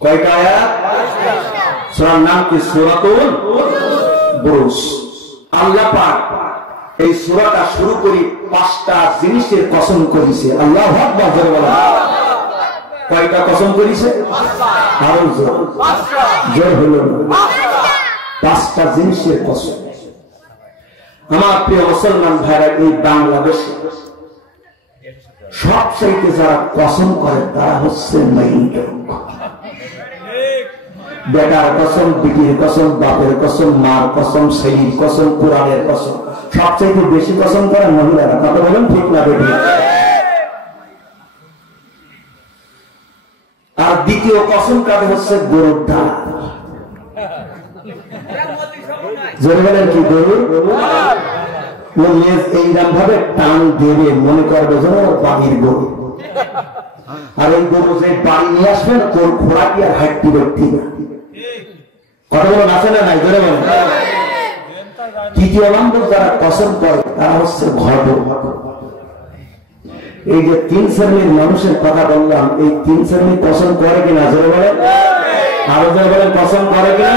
কয়টা আয়াত? সূরার নাম কি? সূরাতুল বুরুজ। আল্লাহ পাক এই সূরাটা শুরু করি 5টা জিনিসের কসম করেছে। আল্লাহু আকবার জোরে বলেন। কয়টা কসম করেছে? আরো জোর হলো 5টা জিনিসের কসম। আমার প্রিয় মুসলমান ভাইরা, এই বাংলাদেশে সবচাইতে যারা কসম করে তারা হচ্ছে মাইন্ডের। বেটার কসম, বিটির কসম, বাপের কসম, মার কসম, ছেলের কসম, কোরআনের কসম। সবচাইতে বেশি কসম করে মহিলারা। কথা বলেন ঠিক না বেটি? আর দ্বিতীয় কসম কাটে হচ্ছে গরুর দ্বারা। জোরে বলেন কি? গরুর এইরকম ভাবে টান দেবে, মনে করবে যেন বাড়ির গরু। আর এই গরু যে বাড়ি নিয়ে আসবেন, তোর ঘোড়া কি আর হাঁটতে ব্যক্তি না। কথা বলেন আছে না নাই? জোরে বলেন। তৃতীয় নম্বর যারা কসম করে তারা হচ্ছে ঘট। এই যে 3 শ্রেণীর মানুষের কথা বললাম, এই 3 শ্রেণীর কসম করে কিনা? জোরে বলেন। আরো জোরে বলেন, কসম করে কিনা?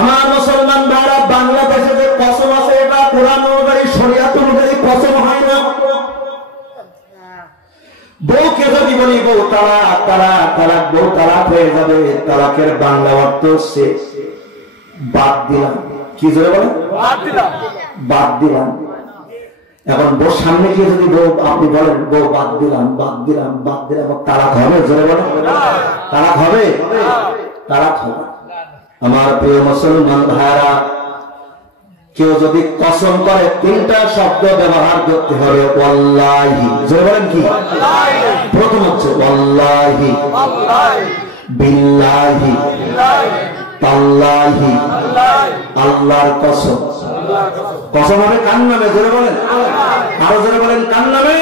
আমার মুসলমান ভাইরা, বাংলাদেশে যে কসম আছে এটা কোরআন অনুযায়ী, শরিয়াত অনুযায়ী কসম হয় না। বউকে যদি বলি বউ তালাক, তালাক, তালাক, বউ তালাক হয়ে যাবে, তালাকের বাংলা অর্থ হচ্ছে বাদ দিলাম। কি জোরে বলেন? বাদ দিলাম, বাদ দিলাম। এখন বউর সামনে গিয়ে যদি বউ আপনি বলেন বউ বাদ দিলাম, বাদ দিলাম, বাদ দিলাম, তালাক হবে? জোরে বলেন। তালাক হবে? তালাক হবে। আমার প্রিয় মুসলমান ভাইরা, কেউ যদি কসম করে 3টা শব্দ ব্যবহার করতে হবে। ওয়াল্লাহি। জোরে বলেন কি? প্রথম হচ্ছে ওয়াল্লাহি, বিল্লাহি, তাল্লাহি, আল্লাহর কসম। কসম হবে কার নামে? জোরে বলেন। আরো জোরে বলেন, কার নামে?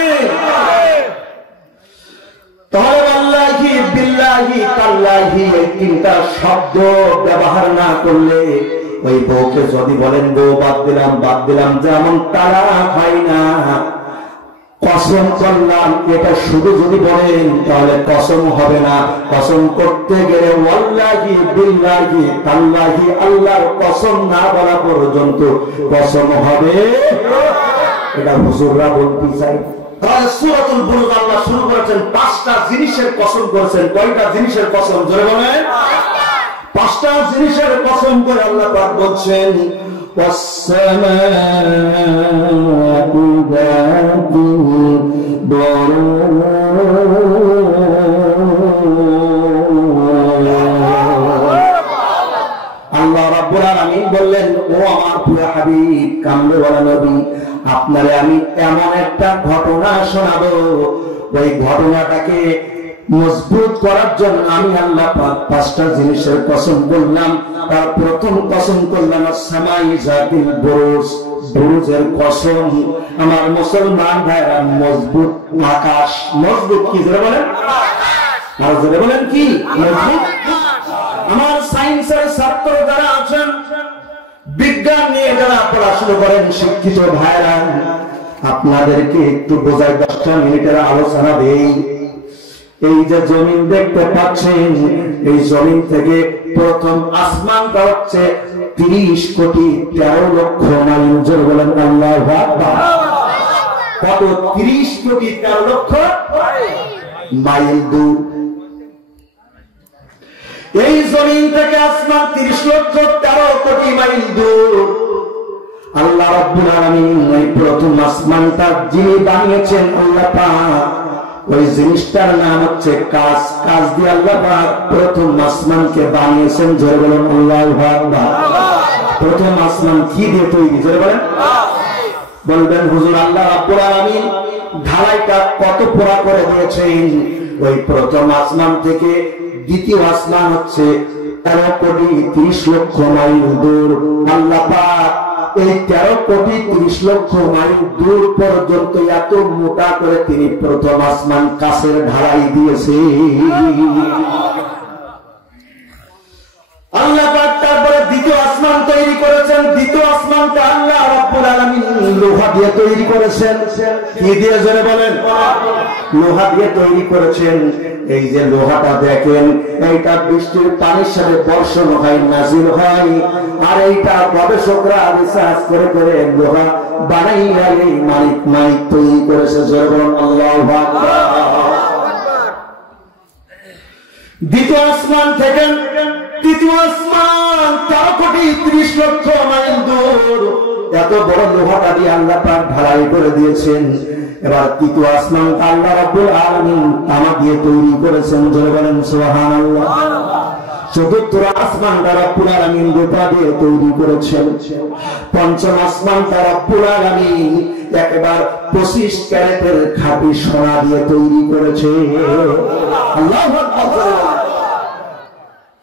তাহলে ওয়াল্লাহি, বিল্লাহি, তাল্লাহি এই 3টা শব্দ ব্যবহার না করলে ওই বউকে যদি বলেন বউ বাদ দিলাম, বাদ দিলাম, যেমন তালাক হয় না, কসম করলাম, এটা শুধু যদি বলেন তাহলে কসম হবে না। কসম করতে গেলে ওয়াল্লাহি, বিল্লাহি, তাল্লাহি, আল্লাহর কসম না বলা পর্যন্ত কসম হবে। এটা হুজুররা বলতে চাই। তাহলে সূরাতুল বুরুজ আল্লাহ শুরু করেছেন 5টা জিনিসের কসম করেছেন। কয়টা জিনিসের কসম? জোরে বলেন। 5টা জিনিসের কসম করে আল্লাহ পাক বলছেন ওয়াসসামাউ যাতিল বুরুজ। আল্লাহ রাব্বুল আলামিন বললেন, ও আমার প্রিয় হাবিব, কামলেওয়ালা নবী, আপনারে আমি এমন একটা ঘটনা শোনাবো, ওই ঘটনাটাকে মজবুত করার জন্য আমি আল্লাহ পাক 5টা জিনিসের কসম বললাম। তার প্রথম কসম করলাম আসসামাই যাতিল বুরুজ, বুরুজের কসম। আমার মুসলমান ভাইরা, মজবুত আকাশ। মজবুত কি? জোরে বলেন। আর জোরে বলেন কি? মজবুত। আমার সায়েন্সের ছাত্র যারা আছেন, বিজ্ঞান নিয়ে যারা পড়াশোনা করেন, শিক্ষিত ভাইরা, আপনাদেরকে একটু বোঝায় 10টা মিনিটের আলোচনা দেই। এই যে জমিন দেখতে পাচ্ছেন, এই জমিন থেকে প্রথম আসমানটা হচ্ছে 30 কোটি 13 লক্ষ মাইল। জোরে বলেন আল্লাহু আকবার। কত? 30 কোটি 13 লক্ষ মাইল দূর। এই জমিন থেকে আসমান 30 লক্ষ 13 কোটি মাইল দূর। আল্লাহ রাব্বুল আলামিন এই প্রথম আসমানটা যিনি বানিয়েছেন আল্লাহ পাক, ওই জিনিসটার নাম হচ্ছে কাঁচ। কাঁচ দিয়ে আল্লাহ পাক প্রথম আসমানকে বানিয়েছেন। জোরে বলেন আল্লাহু আকবার। প্রথম আসমান কি দিয়ে তৈরি? জোরে বলেন। বলবেন হুজুর আল্লাহ রাব্বুল আলামিন ঢালাইটা কত পোড়া করে দিয়েছেন? ওই প্রথম আসমান থেকে দ্বিতীয় আসমান হচ্ছে 13 কোটি 30 লক্ষ মাইল দূর। আল্লাহ পাক এই 13 কোটি 30 লক্ষ মাইল দূর পর্যন্ত এত মোটা করে তিনি প্রথম আসমান কাছের ঢালাই দিয়েছে। আল্লাহ পাক তারপরে দ্বিতীয় আসমান তৈরি করেছেন। দ্বিতীয় আসমানটা আল্লাহ রাব্বুল আলামিন লোহা দিয়ে তৈরি করেছেন। কি দিয়ে জোরে বলেন? লোহা দিয়ে তৈরি করেছেন। এই যে লোহাটা দেখেন, এইটা বৃষ্টির পানির সাথে বর্ষণ হয়, নাজিল হয়, আর এইটা গবেষকরা রিসার্চ করে করে লোহা বানাইয়া এই মানিক তৈরি করেছে। জোরে বলেন আল্লাহু আকবার। দ্বিতীয় আসমান থেকে তৃতীয় আসমান 13,30,00,000 মাইল দূর, এত বড় লোহাটা দিয়ে আল্লাহ পাক ঢালাই করে দিয়েছেন। এবার তৃতীয় আসমানটা আল্লাহ রাব্বুল আলামিন তামা দিয়ে তৈরি করেছেন। জোরে বলেন সুবহানাল্লাহ। চতুর্থ আসমানটা রব্বুল আলামিন রূপা দিয়ে তৈরি করেছেন। পঞ্চম আসমানটা রব্বুল আলামিন একেবারে 25 ক্যারেটের খাঁটি সোনা দিয়ে তৈরি করেছে। আল্লাহু আকবার।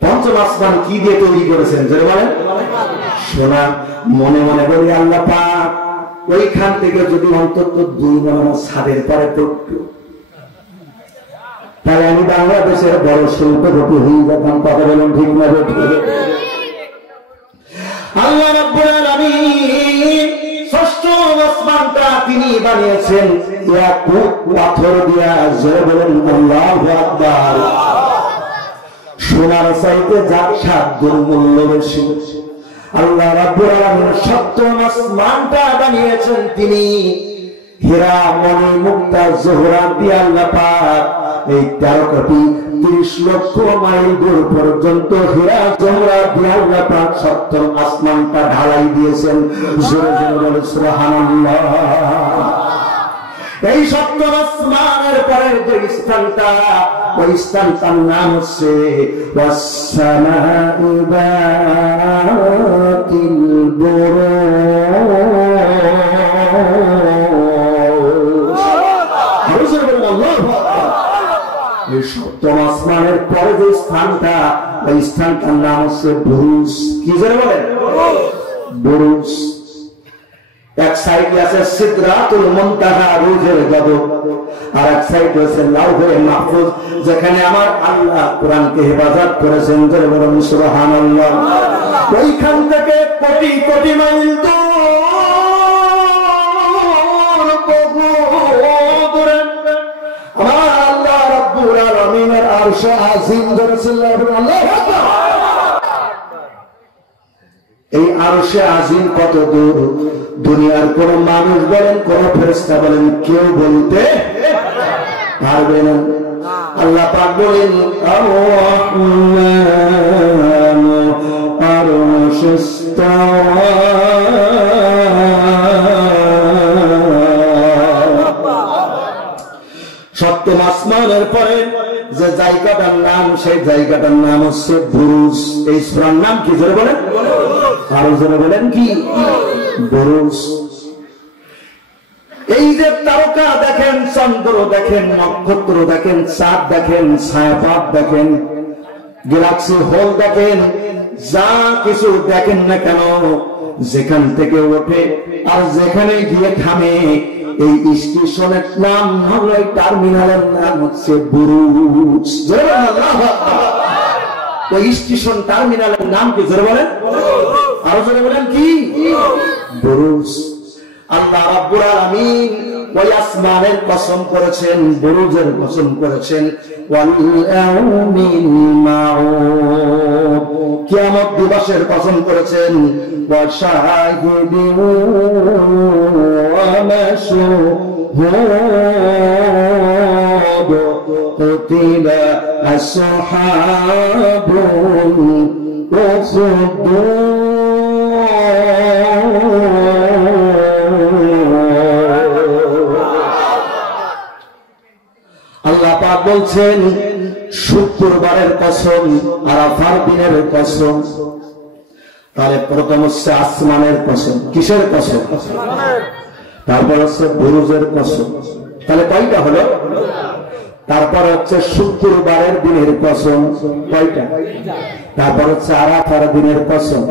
পঞ্চম আসমান কি দিয়ে তৈরি করেছেন? জোরে বলেন সোনা। মনে মনে বলি আল্লাহ পাক ওইখান থেকে যদি অন্তত 2 নম্বর ছাদের পরে পড়তো, তাহলে আমি বাংলাদেশের বড় শিল্পপতি হয়ে যেতাম। কথা বলেন ঠিক না? আল্লাহ রাব্বুল আলামিন ষষ্ঠ আসমানটা তিনি বানিয়েছেন ইয়াকুত পাথর দিয়া। জোরে বলেন আল্লাহু আকবার। সোনার চাইতে যার 7 গুণ মূল্য বেশি। আল্লাহ রাব্বুল আলামিন সপ্তম আসমানটা বানিয়েছেন তিনি হীরা, মণি, মুক্তা, জোহরাত দিয়ে আল্লাহ পাক এই 13,30,00,000 মাইল দূর পর্যন্ত হীরা, জোহরাত দিয়ে আল্লাহ পাক সপ্তম আসমানটা ঢালাই দিয়েছেন। জোরে জোরে বলে সুবহানাল্লাহ। এই সপ্তম আসমানের পরে যে স্থানটা, ওই স্থানটার নাম হচ্ছে ওয়াসসামা'i যাতিল বুরুজ। এই সপ্তম আসমানের পরে যে স্থানটা, ওই স্থানটার নাম হচ্ছে বুরুজ। কি জোরে বলেন? বুরুজ। এক সাইডে আছে সিদরাতুল মুনতাহা, রূহের গদক, আর এক সাইডে আছে লাউহে মাহফুজ, যেখানে আমার আল্লাহ কোরআনকে হেফাজত করেছেন। জোরে বলুন সুবহানাল্লাহ। ওইখান থেকে কোটি কোটি মাইল দূরে আমার আল্লাহ রাব্বুল আলামিনের আরশে আজিম। জোরে আল্লাহু আকবার। এই আরশে আজিম কত দূর, দুনিয়ার কোন মানুষ বলেন, কোন ফেরেশতা বলেন, কেউ বলতে পারবে না। আল্লাহ পাক বলেন আর-রাহমানু আরশিস্তাওয়া। সপ্তম আসমানের পরে যে জায়গাটার নাম, সেই জায়গাটার নাম হচ্ছে বুরুজ। এই সূরার নাম কি? জোরে বলেন, আরো জোরে বলেন কি? বুরুজ। এই যে তারকা দেখেন, চন্দ্র দেখেন, নক্ষত্র দেখেন, চাঁদ দেখেন, ছায়াপথ দেখেন, গ্যালাক্সি হোল দেখেন, যা কিছু দেখেন না কেন, যেখান থেকে ওঠে আর যেখানে গিয়ে থামে, এই স্টেশনের নাম হলো, এই টার্মিনালের নাম হচ্ছে বুরুজ। ওই স্টেশন টার্মিনালের নাম কি? জোরে বলেন, আরো জোরে বলেন কি? বুরুজ। আল্লাহ রাব্বুল আলামিন ওই আসমানের কসম করেছেন, বুরুজের কসম করেছেন। ওয়াল ইয়াউমিল মাউদ, কিয়ামত দিবসের কসম করেছেন। ওয়া শাহিদিন ওয়া মাশহুদ, কুতিবা আসহাবুল উখদুদ। আল্লাহ পাক বলছেন শুক্রবারের কসম, আরাফার দিনের কসম। তাহলে প্রথম হচ্ছে আসমানের কসম। কিসের কসম? তারপর হচ্ছে বুরুজের কসম। তাহলে কয়টা হলো? তারপর হচ্ছে শুক্রবারের দিনের কসম। কয়টা? তারপর হচ্ছে আরাফার দিনের কসম।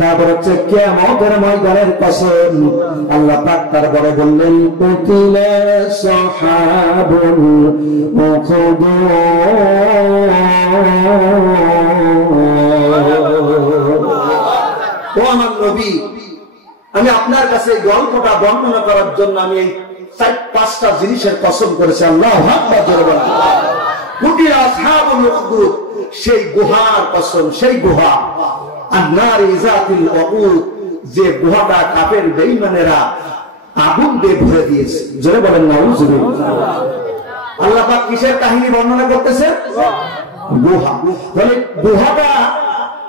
তারপর হচ্ছে কিয়ামতের ময়দানের কসম। আল্লাহ পাক তারপরে বললেন কুতিলা সাহাবুল উখদুদ। ও আমার নবী, আমি আপনার কাছে এই গল্পটা বর্ণনা করার জন্য আমি এই 4-5টা জিনিসের কসম করেছি। আল্লাহু আকবার জোরে বলেন। কুটিয়া আসহাবুল উখদুদ, সেই গুহার কসম, সেই গুহা। আন-নার ইযাতিল ওয়াকুদ, যে গুহাটা কাফের বেঈমানেরা আগুন দিয়ে ভরে দিয়েছে। জোরে বলেন নাউযুবিল্লাহ। আল্লাহ পাক কিসের কাহিনী বর্ণনা করতেছেন? গুহা। তাহলে গুহাটা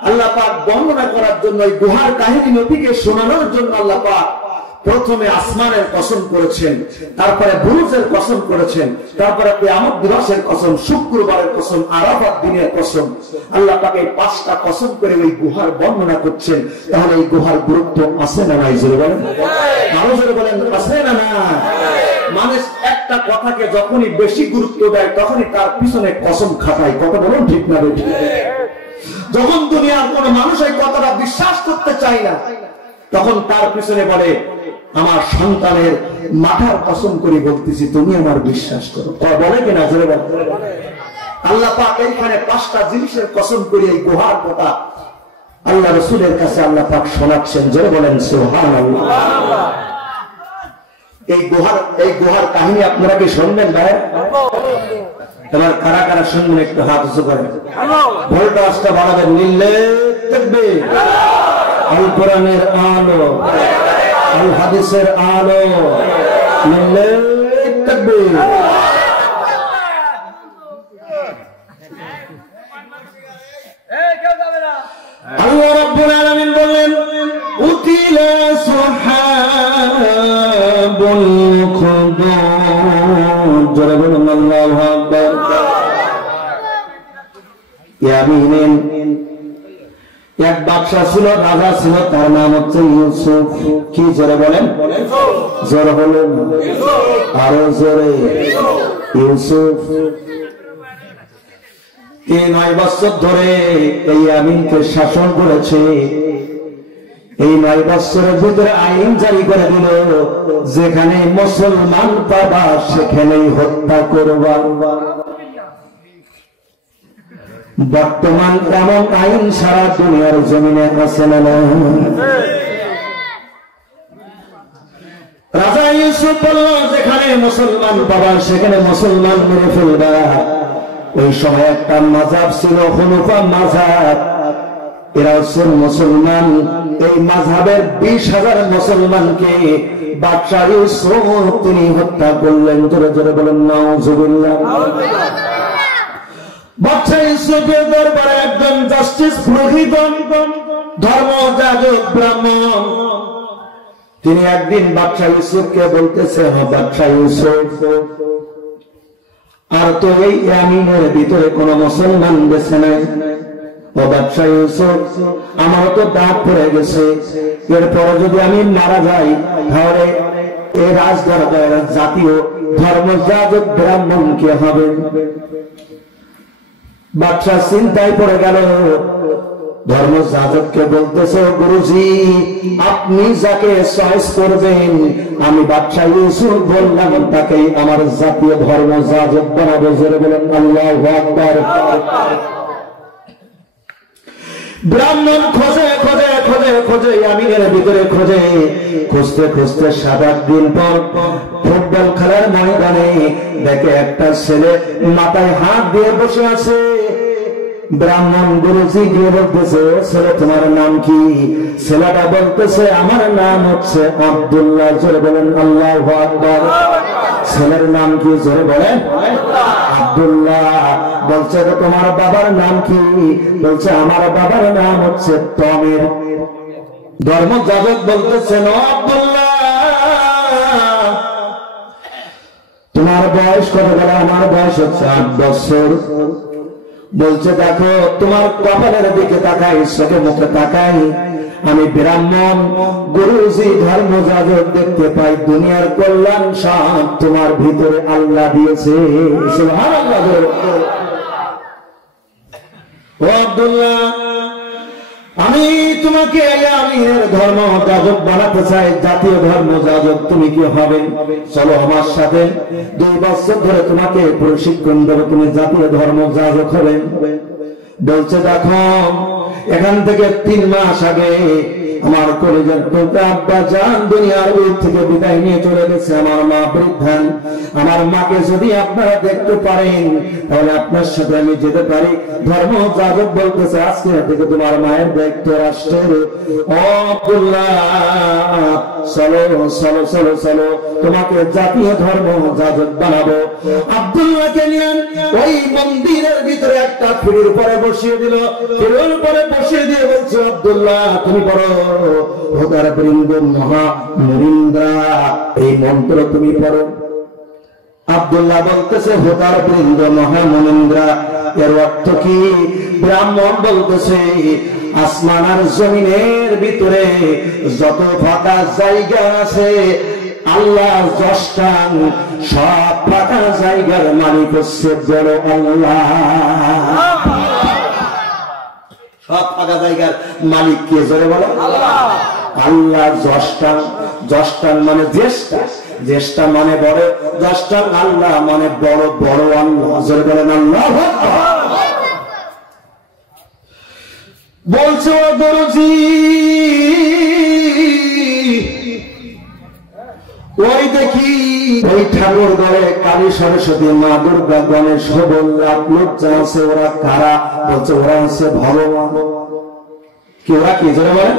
আল্লাহ পাক বর্ণনা করার জন্য, এই গুহার কাহিনী নবীকে শোনানোর জন্য আল্লাহ পাক প্রথমে আসমানের কসম করেছেন, তারপরে বুরুজের কসম করেছেন, তারপরে কিয়ামত দিবসের কসম, শুক্রবারের কসম, আরাফাত দিনের কসম। আল্লাহ পাক এই 5টা কসম করে ওই গুহার বর্ণনা করছেন। তাহলে এই গুহার গুরুত্ব আছে না নাই? জোরে বলেন, আরো জোরে বলেন, আছে না না? মানুষ একটা কথাকে যখনই বেশি গুরুত্ব দেয় তখনই তার পিছনে কসম খাটায়। কথা বলুন ঠিক না বেঠিক? যখন দুনিয়ার কোন মানুষ এই কথাটা বিশ্বাস করতে চায় না, তখন তার পিছনে বলে, আমার সন্তানের মাথার কসম করে বলতেছি তুমি আমার বিশ্বাস করো। বলে কিনা? জোরে বলেন। আল্লাহ পাক এইখানে 5টা জিনিসের কসম করে এই গুহার কথা আল্লাহ রাসূলের কাছে আল্লাহ পাক শোনাচ্ছেন। জোরে বলেন সুবহানাল্লাহ। এই গুহার কাহিনী আপনারা কি শুনবেন ভাই? এবার কারা কারা শুনবেন একটু হাত উঁচু করেন। ভোল্টেজটা বাড়াবেন। লিল্লাহি তাকবীর। আল কোরআনের আলো, আল হাদিসের আলো। লিল্লাহি তাকবীর। আল্লাহ রাব্বুল আলামিন বললেন, উতিলা সুহাবুল খুদুদ। জোরে বলুন আল্লাহু আকবার। ইয়ামিন, এক বাদশা ছিল, রাজা ছিল, তার নাম হচ্ছে ইউসুফ। কি? জোরে বলেন, জোরে বলুন, আরো জোরে। ইউসুফ 9 বছর ধরে এই ইয়ামিনকে শাসন করেছে। এই 9 বছরের ভিতরে আইন জারি করে দিল, যেখানে মুসলমান পাবা সেখানেই হত্যা করবা। বর্তমান এমন আইন সারা দুনিয়ার জমিনে আছে না? রাজা ইউসুফ বলল, যেখানে মুসলমান পাবা সেখানে মুসলমান মেরে ফেলবা। ওই সময় একটা মাযহাব ছিল, হুনাফা মাযহাব। এরা হচ্ছেন মুসলমান। এই মাযহাবের 20,000 মুসলমানকে বাদশা ইউসুফ তিনি হত্যা করলেন। জোরে জোরে বলেন নাউযুবিল্লাহ। বাদশা ইউসুফের দরবারে একজন জাস্টিস পুরোহিত, ধর্মযাজক, ব্রাহ্মণ, তিনি একদিন বাদশা ইউসুফকে বলতেছে, বাদশা ইউসুফ, আর তো এই ইয়ামিনের ভিতরে কোন মুসলমান বেঁচে নাই। ও বাদশা ইউসুফ, আমারও তো দাঁত পড়ে গেছে, এরপরে যদি আমি মারা যাই তাহলে এই রাজদরবারের জাতীয় ধর্মযাজক ব্রাহ্মণ কে হবে? বাদশা চিন্তায় পড়ে গেল। ধর্মযাজককে বলতেছে, গুরুজি আপনি যাকে চয়েস করবেন, আমি বাদশা ইউসুফ বললাম তাকেই আমার জাতীয় ধর্মযাজক বানাবো। জোরে বলেন আল্লাহু আকবার। ব্রাহ্মণ খোঁজে খোঁজে খোঁজে খোঁজে ইয়ামিনের ভিতরে খোঁজে, খুঁজতে খুঁজতে 7-8 দিন পর ফুটবল খেলার ময়দানে দেখে একটা ছেলে মাথায় হাত দিয়ে বসে আছে। ব্রাহ্মণ গুরুজি গিয়ে বলতেছে, ছেলে তোমার নাম কি? ছেলেটা বলতেছে, আমার নাম হচ্ছে আব্দুল্লাহ। জোরে বলেন আল্লাহু আকবার। ছেলের নাম কি? জোরে বলেন আব্দুল্লাহ। বলছে, তোমার বাবার নাম কি? বলছে, আমার বাবার নাম হচ্ছে তমির। ধর্মযাজক বলতেছেন, আব্দুল্লাহ তোমার বয়স কত? বলে, আমার বয়স হচ্ছে 8 বছর। বলছে, দেখো তোমার কপালের দিকে তাকাই, চোখে মুখে তাকাই, আমি ব্রাহ্মণ গুরুজি ধর্মযাজক দেখতে পাই। দুনিয়ার কল্যাণ সব তোমার ভিতরে আল্লাহ দিয়েছে। সুবহানাল্লাহ। ও আব্দুল্লাহ, আমি তোমাকে ইয়ামিনের ধর্মযাজক বানাতে চাই, জাতীয় ধর্মযাজক। তুমি কি হবে? চলো আমার সাথে, 2 বছর ধরে তোমাকে প্রশিক্ষণ দেবো, তুমি জাতীয় ধর্মযাজক হবে। বলছে, দেখো এখান থেকে 3 মাস আগে আমার কলেজের টুকরা আব্বা জান দুনিয়ার বুক থেকে বিদায় নিয়ে চলে গেছে। আমার মা বৃদ্ধান, আমার মাকে যদি আপনারা দেখতে পারেন তাহলে আপনার সাথে আমি যেতে পারি। ধর্ম যাজক বলতেছে আজকে থেকে তোমার মায়ের দায়িত্ব রাষ্ট্রের। ও আব্দুল্লাহ চলো চলো চলো চলো, তোমাকে জাতীয় ধর্ম যাজক বানাবো। আব্দুল্লাহকে নিয়ে ওই মন্দিরের ভিতরে একটা ফিরির পরে বসিয়ে দিল। ফিরির পরে বসিয়ে দিয়ে বলছে আব্দুল্লাহ তুমি পড়ো হোদার বৃন্দ মহা মুনিন্দ্রা, এই মন্ত্র তুমি পড়ো। আব্দুল্লাহ বলতেছে হোদার বৃন্দ মহা মুনিন্দ্রা, এর অর্থ কি? ব্রাহ্মণ বলতেছে আসমান আর জমিনের ভিতরে যত ফাঁকা জায়গা আছে আল্লাহ যষ্টান, সব ফাঁকা জায়গার মালিক হচ্ছে বড় আল্লাহ। সব ফাঁকা জায়গার মালিক কে? জোরে বলো আল্লাহ। আল্লাহ যষ্টান, যষ্টান মানে জ্যেষ্ঠা, জ্যেষ্ঠা মানে বড়, যষ্টান আল্লাহ মানে বড় বড় আল্লাহ। জোরে বলেন আল্লাহ। বলছে ও দরজি ওই দেখি ওই ঠাকুর ঘরে কালী সরস্বতী মা দুর্গা গণেশ লাভ লজ্জা আছে, ওরা কারা? বলছে ওরা আছে ভগবান। কি ওরা কি? জোরে বলেন।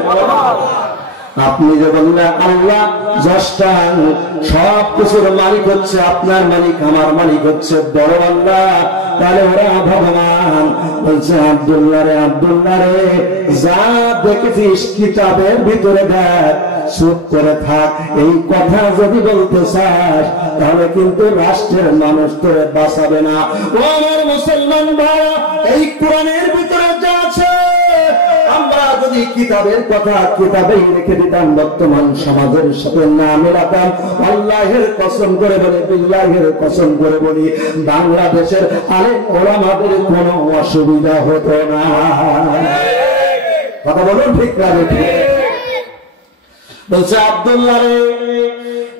আপনি যে বললেন আল্লাহ যষ্টান, সব কিছুর মালিক হচ্ছে আপনার মালিক, আমার মালিক হচ্ছে বড় আল্লাহ, তাহলে ওরা ভগবান। বলছে আব্দুল্লাহ রে, আব্দুল্লাহ রে যা দেখেছিস কিতাবের ভিতরে দেখ, চুপ করে থাক। এই কথা যদি বলতে চাস তাহলে কিন্তু রাষ্ট্রের মানুষ তোরে বাঁচাবে না। ও আমার মুসলমান ভাইরা, এই কোরআনের ভিতরে যা আছে আমরা যদি কিতাবের কথা কিতাবেই রেখে দিতাম, বর্তমান সমাজের সাথে না মেলাতাম, আল্লাহের কসম করে বলি, বিল্লাহের কসম করে বলি, বাংলাদেশের আলেম ওলামাদের কোনো অসুবিধা হতো না। কথা বলুন ঠিক না? বলছে আব্দুল্লাহ রে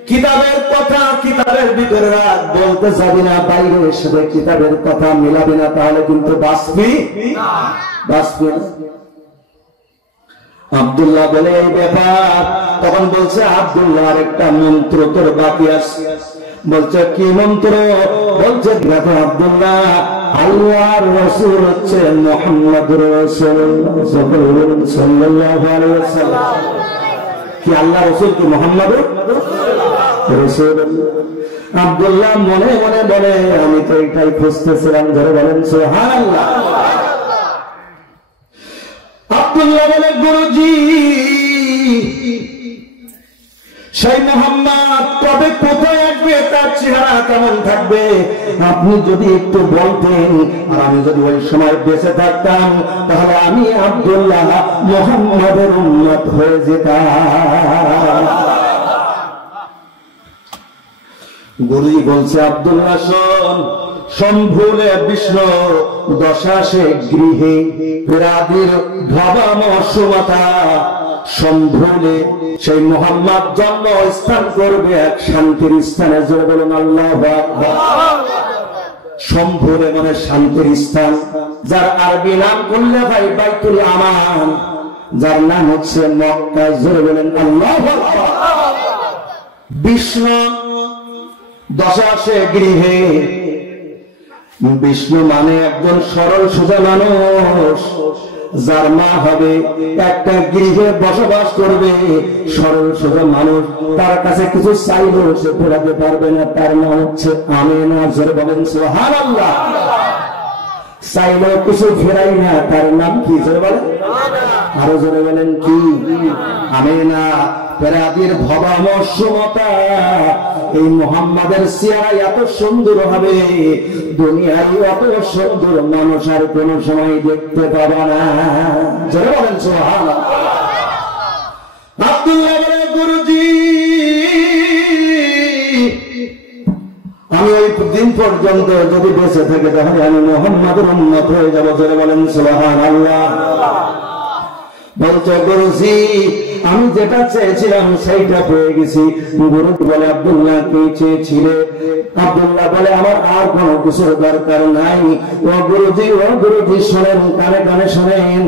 কিতাবের কথা কিতাবের ভিতরে রাখ, বলতে যাবি না, বাইরে এসে কিতাবের কথা মিলাবি না, তাহলে কিন্তু বাঁচবি না, বাঁচবি না। আব্দুল্লাহ বলে এই ব্যাপার। তখন বলছে আব্দুল্লাহ একটা মন্ত্র তোর বাকি আছে। বলছে কি মন্ত্র? বলছে দেখো আব্দুল্লাহ, আল্লাহর রাসূল হচ্ছে মুহাম্মদুর রাসূলুল্লাহ সাল্লাল্লাহু আলাইহি ওয়াসাল্লাম। কি আল্লাহ রাসূল কি মুহাম্মদুর রাসূলুল্লাহ? আব্দুল্লাহ মনে মনে বলে আমি তো এটাই খুঁজতেছিলাম। ধরে বলেন সুবহানাল্লাহ। আব্দুল্লাহ বলে গুরুজি সেই মোহাম্মদ কবে কোথায় আসবে, তার চেহারা কেমন থাকবে আপনি যদি একটু বলতেন, আর আমি যদি ওই সময় বেঁচে থাকতাম তাহলে আমি আব্দুল্লাহ মোহাম্মদের উম্মত হয়ে যেতাম। গুরুজি বলছে আব্দুল্লাহ শোন, সম্ভুলে বিষ্ণু দশাশে গৃহে প্রাদির ভবাম সুমতা, সম্ভুলে সেই মোহাম্মদ জন্ম স্থান করবে এক শান্তির স্থানে। জোরে বলুন আল্লাহু আকবার। সম্ভুলে মানে শান্তির স্থান, যার আরবি নাম করলে ভাই বাইতুল আমান, যার নাম হচ্ছে মক্কা। জোরে বলেন আল্লাহু আকবার। বিষ্ণু দশাশে গৃহে, বিষ্ণু মানে একজন সরল সোজা মানুষ, যার মা হবে একটা গৃহে বসবাস করবে, সরল সোজা মানুষ, তার কাছে কিছু চাইলেও সে ফেরাতে পারবে না, তার নাম হচ্ছে আমিনা। জোরে বলেন সুবহানাল্লাহ। চাইলেও কিছু ফেরাই না, তার নাম কি? জোরে বলেন আরো জোরে বলেন কি? আমিনা। প্রাদির ভবাম সুমতা, এই মুহাম্মাদের চেহারা এত সুন্দর হবে দুনিয়ায় এত সুন্দর মানুষ আর কোন সময় দেখতে পাবে না। জোরে বলেন সুবহানাল্লাহ। আব্দুল্লাহ বলে গুরুজি আমি ওই দিন পর্যন্ত যদি বেঁচে থেকে তাহলে আমি মুহাম্মাদের উম্মত হয়ে যাব। জোরে বলেন সুবহানাল্লাহ। বলতে গুরুজি আমি যেটা চেয়েছিলাম সেইটা পেয়ে গেছি। গুরু বলে আব্দুল্লাহ কি চেয়েছিলে? আব্দুল্লাহ বলে আমার আর কোনো কিছুর দরকার নাই। ও গুরুজি শোনেন, কানে কানে শোনেন,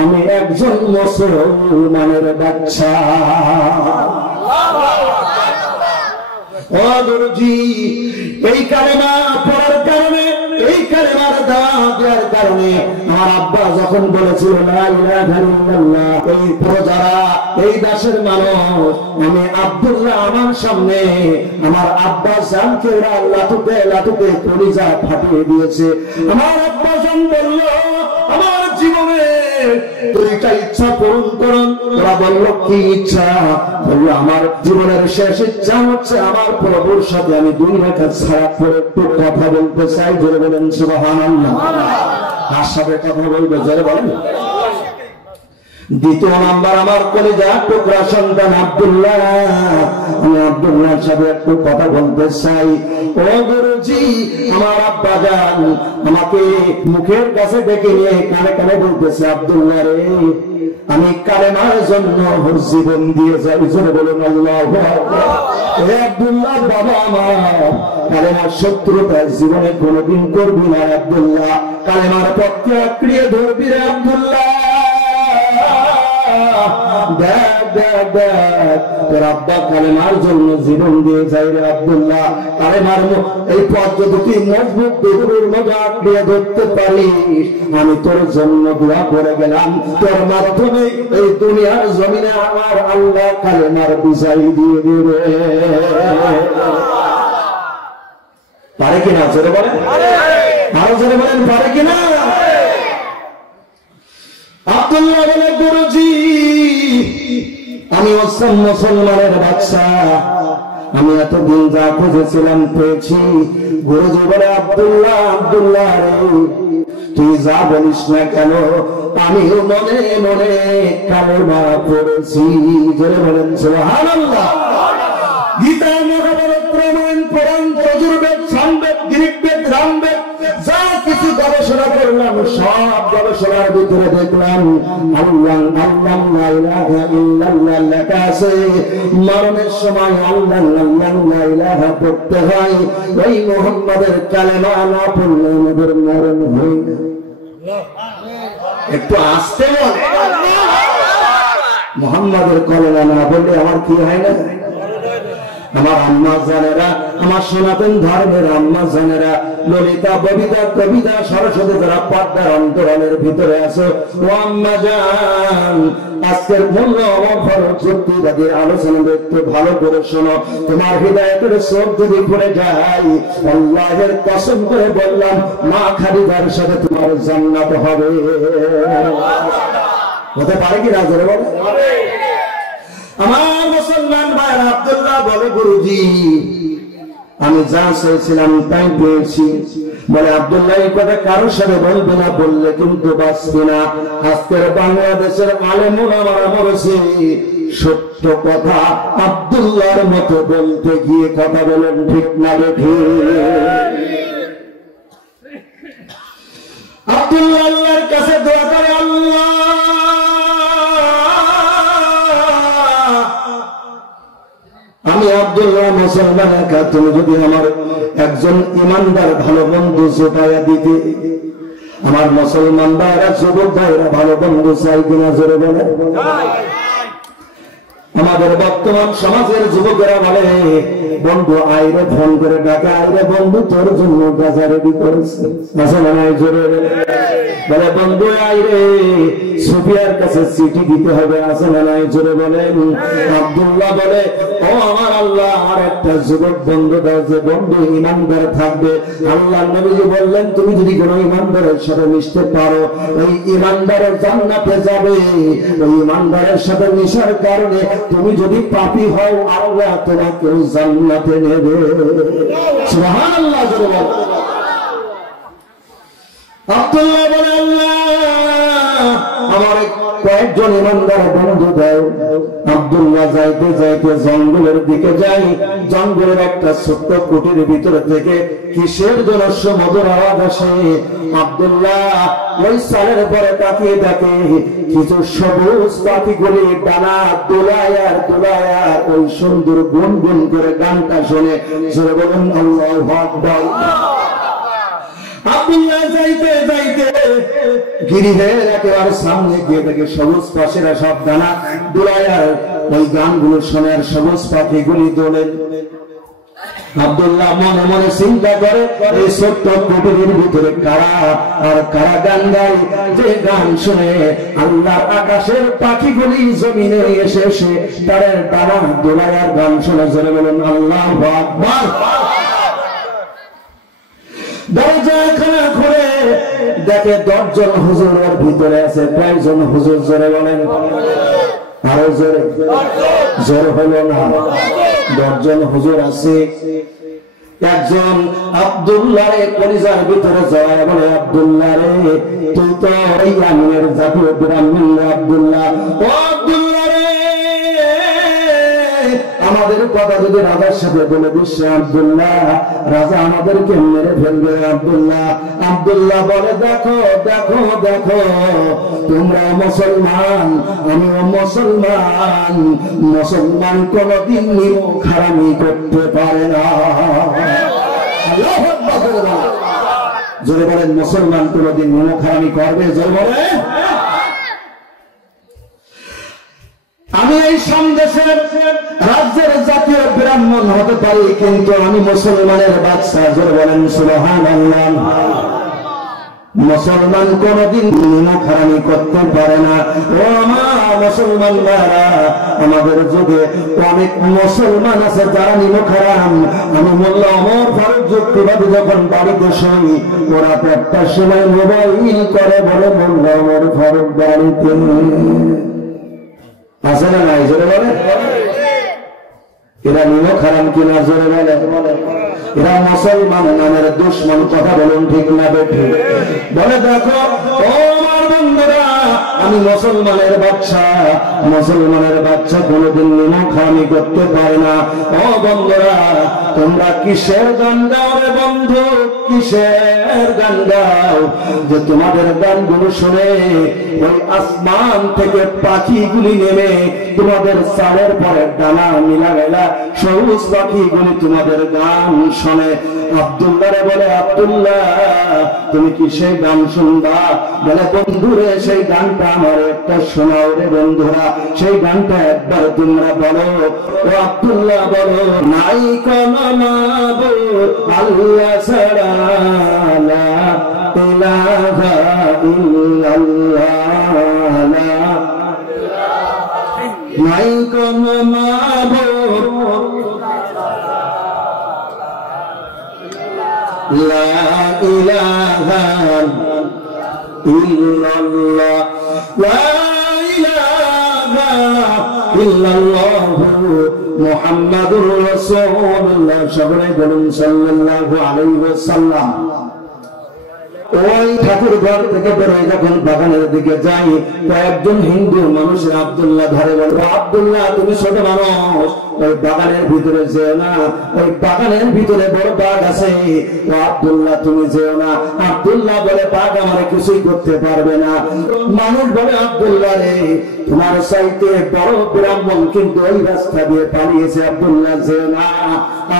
আমি একজন মুসলমানের বাচ্চা। ও গুরুজি এই কালেমা পড়ার কারণে, এই কালেমার দাওয়াত দেওয়ার কারণে আমার আব্বা যখন বলেছিল লা ইলাহা ইল্লাল্লাহ, এই প্রজারা, এই দেশের মানুষ, আমি আব্দুল্লাহ আমার সামনে আমার আব্বা জানকে ওরা লাতুতে লাতুতে কলিজা ফাটিয়ে দিয়েছে। আমার আব্বা জান বলল আমার জীবনে দুইটা ইচ্ছা পূরণ করুন। ওরা বলল কি ইচ্ছা? বলল আমার জীবনের শেষ ইচ্ছা হচ্ছে আমার প্রভুর সাথে আমি 2 রাকাত সালাত পড়ে একটু কথা বলতে চাই। জোরে বলেন সুবহানাল্লাহ। কার সাথে কথা বলবে? জোরে বলেন। দ্বিতীয় নাম্বার আমার কলিজার টুকরা সন্তান আব্দুল্লাহ, আমি আব্দুল্লাহর সাথে একটু কথা বলতে চাই। ও গুরুজি আমার আব্বা জান আমাকে মুখের কাছে ডেকে নিয়ে কানে কানে বলতেছে আব্দুল্লাহ রে আমি কালেমার জন্য জীবন দিয়ে যাই। জোরে বলুন আল্লাহু আকবার। হে আব্দুল্লাহ বাবা আমার, কালেমার শত্রুতা জীবনে কোনোদিন করবি না আব্দুল্লাহ, কালেমার পক্ষে আঁকড়িয়ে ধরবি রে আব্দুল্লাহ। তোর আব্বা কালেমার জন্য জীবন দিয়ে যাই রে আব্দুল্লাহ। কালেমার এই পথ যদি তুই মজবুত বেগুনের মতো আঁকড়িয়ে ধরতে পারিস, আমি তোর জন্য দোয়া করে গেলাম, তোর মাধ্যমে এই দুনিয়ার জমিনে আমার আল্লাহ কালেমার বিজয় দিয়ে দেবে। পারে কিনা? জোরে বলেন, আরো জোরে বলেন, পারে কিনা? আব্দুল্লাহ বলে গুরুজি আমি মুসলমানের বাচ্চা, আমি এতদিন যা খুঁজেছিলাম পেয়েছি। গুরুজি বলে আব্দুল্লাহ রে তুই যা বলিস না কেন আমিও মনে মনে কালেমা পড়েছি। জোরে বলেন সুবহানাল্লাহ। গীতা, মহাভারত, রামায়ণ, পুরাণ, যজুর্বেদ, সামবেদ, ঋগ্বেদ, রামবেদ যা কিছু গবেষণা করলাম সব গবেষণার ভিতরে দেখলাম আল্লাহ লা ইলাহা ইল্লাল্লাহ লেখা আছে। মরণের সময় আল্লাহ লা ইলাহা পড়তে হয়। ওই মুহাম্মাদের কালেমা না পড়লে আমাদের মরণ হয় না। একটু আসতে বল, মুহাম্মাদের কালেমা না পড়লে আমার কি হয় না? আমার আম্মা জানেরা, আমার সনাতন ধর্মের আম্মা জানেরা, ললিতা, ববিতা, কবিতা, সরস্বতী যারা পর্দার অন্তরালের ভিতরে আছে, ও আম্মা জান আজকের মূল্য যুক্তি তাদের আলোচনা দেখতে ভালো করে শোনো। তোমার হৃদয়ের চোখ যদি পড়ে যায়, আল্লাহের কসম করে বললাম মা খালিদার সাথে তোমার জান্নাত হবে। হতে পারে কি না? জোরে বলো। আমার মুসলমান ভাইরা, আব্দুল্লাহ বলে গুরুজি আমি যা চেয়েছিলাম তাই পেয়েছি। বলে আব্দুল্লাহ এই কথা কারোর সাথে বলবে না, বললে কিন্তু বাঁচবে না। আজকের বাংলাদেশের আলেম ওলামারা বলেছে সত্য কথা আব্দুল্লাহর মতো বলতে গিয়ে কথা বলেন ঠিক না বেঠি? আব্দুল্লাহ আল্লাহর কাছে দোয়া করে, আল্লাহ আমি আব্দুল্লাহ মুসলমানের কাছে তুমি যদি আমার একজন ইমানদার ভালো বন্ধু জোটাইয়া দিতে, আমার মুসলমান ভাইরা, যুবক ভাইরা ভালো বন্ধু চাই কিনা? জোরে বলে। আমাদের বর্তমান সমাজের যুবকেরা বলে বন্ধু আইরে ফোন করে ডাকে, আইরে বন্ধু তোর জন্য গাজা রেডি করেছে, জোরে বলে বন্ধু আইরে সুফিয়ার কাছে চিঠি দিতে হবে, আছে না নাই? জোরে বলেন। আব্দুল্লাহ বলে ও আমার আল্লাহ আর একটা যুবক বন্ধু দাও যে বন্ধু ইমানদার থাকবে। আল্লাহ নবীজি বললেন তুমি যদি কোনো ইমানদারের সাথে মিশতে পারো, ওই ইমানদারের জান্নাতে যাবে। ওই ইমানদারের সাথে মিশার কারণে তুমি যদি পাপী হও আল্লাহ তোমাকে জান্নাতে নেবে। সুবহানাল্লাহ। জোরে বল। আব্দুল্লাহ বলে আল্লাহ আমার কয়েকজন ইমানদার বন্ধু দেয়। আব্দুল্লাহ যাইতে যাইতে জঙ্গলের দিকে যাই, জঙ্গলের একটা ছোট্ট কুটির ভিতরে থেকে কিসের জন্য মধুর আওয়াজ আসে। আব্দুল্লাহ ওই সালের পরে তাকিয়ে দেখে কিছু সবুজ পাখিগুলি ডানা দোলায় আর দোলায় আর ওই সুন্দর গুনগুন করে গানটা শুনে জোরে বলুন আল্লাহু আকবার। আব্দুল্লাহ যাইতে যাইতে গিরিহের একেবারে সামনে গিয়ে দেখে সবুজ পাখিরা সব ডানা দোলায় আর ওই গানগুলো শুনে আর সবুজ পাখিগুলি দোলে। আব্দুল্লাহ মনে মনে চিন্তা করে এই ছোট্ট কুটিরের ভিতরে কারা আর কারা গান গায়, যে গান শুনে আল্লাহর আকাশের পাখিগুলি জমিনে এসে এসে তাদের ডানা দোলায় আর গান শুনে জোরে বলুন আল্লাহু আকবার। দরজা খানা খুলে দেখে 10 জন হুজুর ওর ভিতরে আছে। কয়জন হুজুর জোরে বলেন, আরো জোরে, জোরে হলো না। 10 জন হুজুর আছে। একজন আব্দুল্লাহ রে কলিজার ভিতরে যায় বলে, আব্দুল্লাহ রে তুই তো এই আমিনের জাতীয় ব্রাহ্মণ আব্দুল্লাহ, ও আব্দুল্লাহ রে আমাদের কথা যদি রাজার সাথে বলে দিস আব্দুল্লাহ, রাজা আমাদেরকে মেরে ফেলবে আব্দুল্লাহ। আব্দুল্লাহ বলে, দেখো দেখো দেখো তোমরা মুসলমান, আমিও মুসলমান, মুসলমান কোনদিন নিমক হারামি করতে পারে না। আল্লাহু আকবার। জোরে বলেন, মুসলমান কোনদিন নিমক হারামি করবে? জোরে বলেন। আমি এই সন্দেশের রাজ্যের জাতীয় ব্রাহ্মণ হতে পারি, কিন্তু আমি মুসলমানের বাদশা। জোরে বলেন সুবহানাল্লাহ। মুসলমান কোনদিন নিমক হারামি করতে পারে না। ও আমার মুসলমানরা, আমাদের যুগে অনেক মুসলমান আছে যারা নিমক হারাম। আমি মোল্লা ওমর ফারুক যুক্তিবাদী যখন বাড়িতে শুনি, ওরা একটা সময় মোবাইল করে বলে মোল্লা ওমর ফারুক বাড়িতে আছে না নাই? জোরে বলে। এরা নিমক হারাম কিনা? জোরে বলে। এরা মুসলমান নামের দুশ্মন। কথা বলুন ঠিক না বেঠিক? বলে, দেখো ও আমার বন্ধুরা, আমি মুসলমানের বাচ্চা, মুসলমানের বাচ্চা কোনদিন নিমক হারামি করতে পারে না। ও বন্ধুরা, তোমরা কিসের গান গাও রে বন্ধু, কিসের গান গাও যে তোমাদের গানগুলো শুনে ওই আসমান থেকে পাখিগুলি নেমে তোমাদের চালের পরে ডানা মিলা গেলা সবুজ পাখিগুলি তোমাদের গান শোনে। আব্দুল্লাহ রে বলে, আব্দুল্লাহ তুমি কি সেই গান শুনবা? বলে, বন্ধুরে সেই গানটা আমার একটা শোনাও রে বন্ধুরা, সেই গানটা একবার তোমরা বলো। ও আব্দুল্লাহ বলো, নাই কোন মাবুদ আল্লাহ ছাড়া, লা ইলাহা ইল্লাল্লাহ, নাই কোন মাবুদ লা ইলাহা ইল্লাল্লাহ, লা ইলাহা ইল্লাল্লাহ মুহাম্মাদুর রাসূলুল্লাহ। সবাই বলুন সাল্লাল্লাহু আলাইহি ওয়াসাল্লাম। ওই ঠাকুর ঘর থেকে বেরোয় যখন বাগানের দিকে যাই, কয়েকজন হিন্দু মানুষের আব্দুল্লাহ ধরে বলবো, আব্দুল্লাহ তুমি ছোট মানুষ, ওই বাগানের ভিতরে যেও না, ওই বাগানের ভিতরে বড় বাঘ আছে, ও আব্দুল্লাহ তুমি যেও না। আব্দুল্লাহ বলে, বাঘ আমার কিছুই করতে পারবে না। মানুষ বলে, আব্দুল্লাহ রে তোমার চাইতে বড় ব্রাহ্মণ কিন্তু ওই রাস্তা দিয়ে পালিয়েছে, আব্দুল্লাহ যেও না।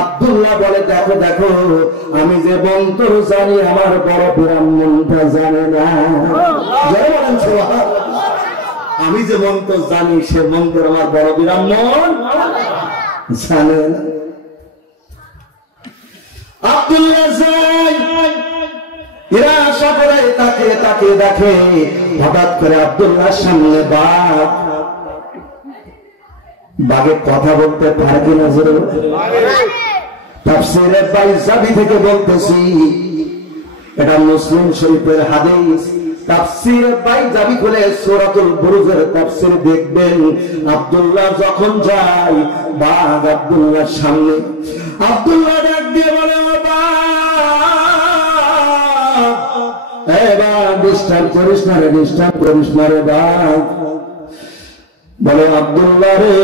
আব্দুল্লাহ বলে, দেখো দেখো আমি যে মন্ত্র জানি আমার বড় ব্রাহ্মণটা জানে না। জয় বলেন সুবহানাল্লাহ। আমি যে মন্ত্র জানি সে মন্ত্র আমার বড় ব্রাহ্মণ জানে না। আব্দুল্লাহ যাই, এরা আশা করে তাকে তাকে দেখে, হঠাৎ করে আব্দুল্লাহর সামনে বাঘ। বাঘে কথা বলতে পারে কিনা? জোরে তাফসীরে বাইজাবি থেকে বলতেছি, এটা মুসলিম শরীফের হাদিস। তাফসীরে বাইজাবি খুলে সূরাতুল বুরুজের তাফসীর দেখবেন। আব্দুল্লাহ যখন যায়, বাঘ আব্দুল্লাহর সামনে। আব্দুল্লাহ ডাক দিয়ে বলে, বাঘ ডিস্টার্ব করিস না রে, ডিস্টার্ব করিস না রে বাঘ। বলে আব্দুল্লাহ রে,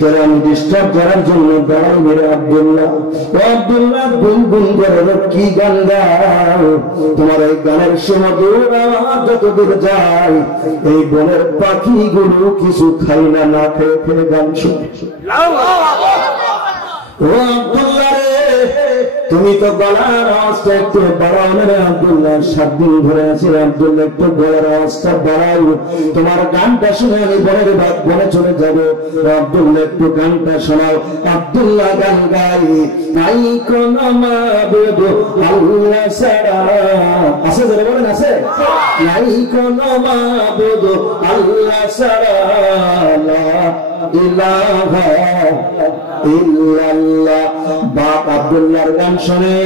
তোর আমি ডিস্টার্ব করার জন্য দাঁড়াই মেরে আব্দুল্লাহ। ও আব্দুল্লাহ, গুনগুন করে কি গান গাও? তোমার এই গানের সুমধুর আওয়াজ যতদূর যায়, এই বনের পাখিগুলো কিছু খাই না, না খেয়ে খেয়ে গান শুনে। ও আব্দুল্লাহ রে, তুমি তো গলার আওয়াজটা একটু বাড়াও না রে আব্দুল্লাহ। 7 দিন ধরে আছি আব্দুল্লাহ, একটু গলার আওয়াজটা বাড়াও। তোমার গানটা শুনে আমি বনের বাদ বনে চলে যাবো। আব্দুল্লাহ, একটু গানটা শোনাও। আব্দুল্লাহ গান গাই, নাই কোন মাবুদ আল্লাহ ছাড়া। আছে যারা বলেন আছে? নাই কোন মাবুদ আল্লাহ ছাড়া, লা ইলাহা ইল্লাল্লাহ। বাপ আব্দুল্লাহর গান শুনে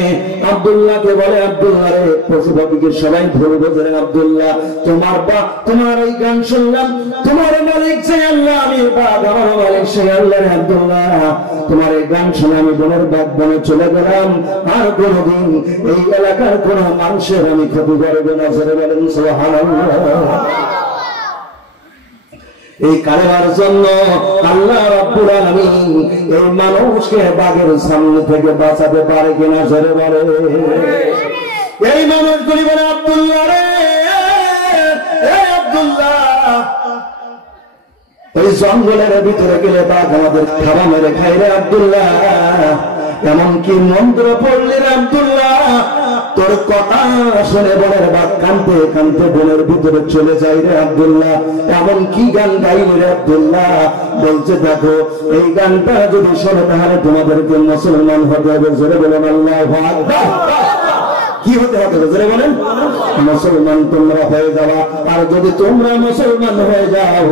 আব্দুল্লাহকে বলে, আব্দুল্লাহ রে, পশু পাখিকে সবাই ধরে বোঝে আব্দুল্লাহ, তোমার বাপ, তোমার এই গান শুনলাম, তোমার মালিক সে আল্লাহ, আমি বাপ, আমার মালিক সে আল্লাহ। আব্দুল্লাহ, তোমার এই গান শুনে আমি বনের বাদ বনে চলে গেলাম, আর কোনদিন এই এলাকার কোন মানুষের আমি ক্ষতি করবো না। জোরে বলেন সুবহানাল্লাহ। এই কালেমার জন্য আল্লাহ রাব্বুল আলামিন এই মানুষকে বাঘের সামনে থেকে বাঁচাতে পারে কিনা? জোরে বলে। এই মানুষগুলি বলে, আব্দুল্লাহ রে, আব্দুল্লাহ, এই জঙ্গলের ভিতরে গেলে বাঘ আমাদের খাওয়া মেরে খাই রে আব্দুল্লাহ। এমনকি মন্ত্র পড়লে আব্দুল্লাহ, তোর কথা শুনে বনের বাঘ কানতে কানতে বনের ভিতরে চলে যাই রে আব্দুল্লাহ। এমন কি গান গাইলে রে আব্দুল্লাহ? বলছে, দেখো, এই গানটা যদি শোনো তাহলে তোমাদেরকে মুসলমান হতে হবে। জোরে বলেন আল্লাহু আকবার। কি হতে হবে? জোরে বলেন, মুসলমান তোমরা হয়ে যাওয়া। আর যদি তোমরা মুসলমান হয়ে যাও,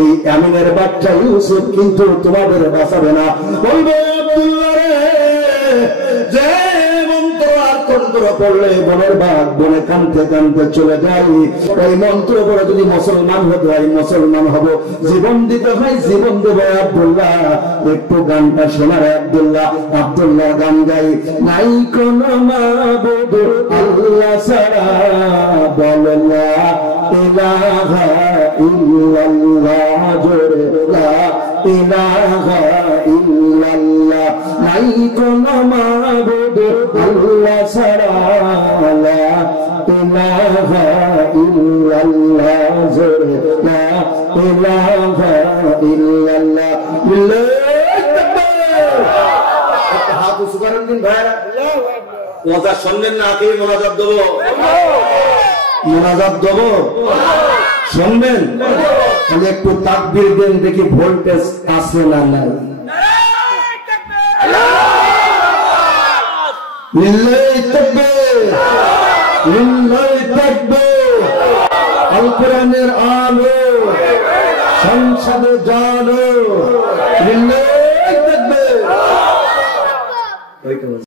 এই আমিনের বাচ্চা ইউসুফ কিন্তু তোমাদের বাঁচাবে না। বলবে, আব্দুল্লাহ রে, যে মন্ত্র আর তন্ত্র পড়লে বনের বাঘ বনে কানতে কানতে চলে যাই, ওই মন্ত্র পড়ে যদি মুসলমান হতে হয়, মুসলমান হব। জীবন দিতে হয়, জীবন দেব। আব্দুল্লাহ, একটু গানটা শোনার। আব্দুল্লাহ, আব্দুল্লাহ গান গাই, নাই কোন মাবুদ আল্লাহ ছাড়া, বল লা ইলাহা ইল্লাল্লাহ। জোরে লা ইলাহা ইল্লাল্লাহ। নাই কোন মাবুদ আল্লাহ ছাড়া, লা ইলাহা ইল্লাল্লাহ। জোরে লা ইলাহা ইল্লাল্লাহ। হাত উঁচু করেন দিন ভাইরা। মোনাজাত শুনলেন না? আগে মোনাজাত দেবো, মোনাজাত দেবো, শুনবেন? তাহলে একটু তাকবীর দেন, দেখি ভোল্টেজ আছে না নাই। লিল্লাহি তাকবীর, লিল্লাহি তাকবীর। আল কোরআনের আলো সংসদে জানো। লিল্লাহি তাকবীর।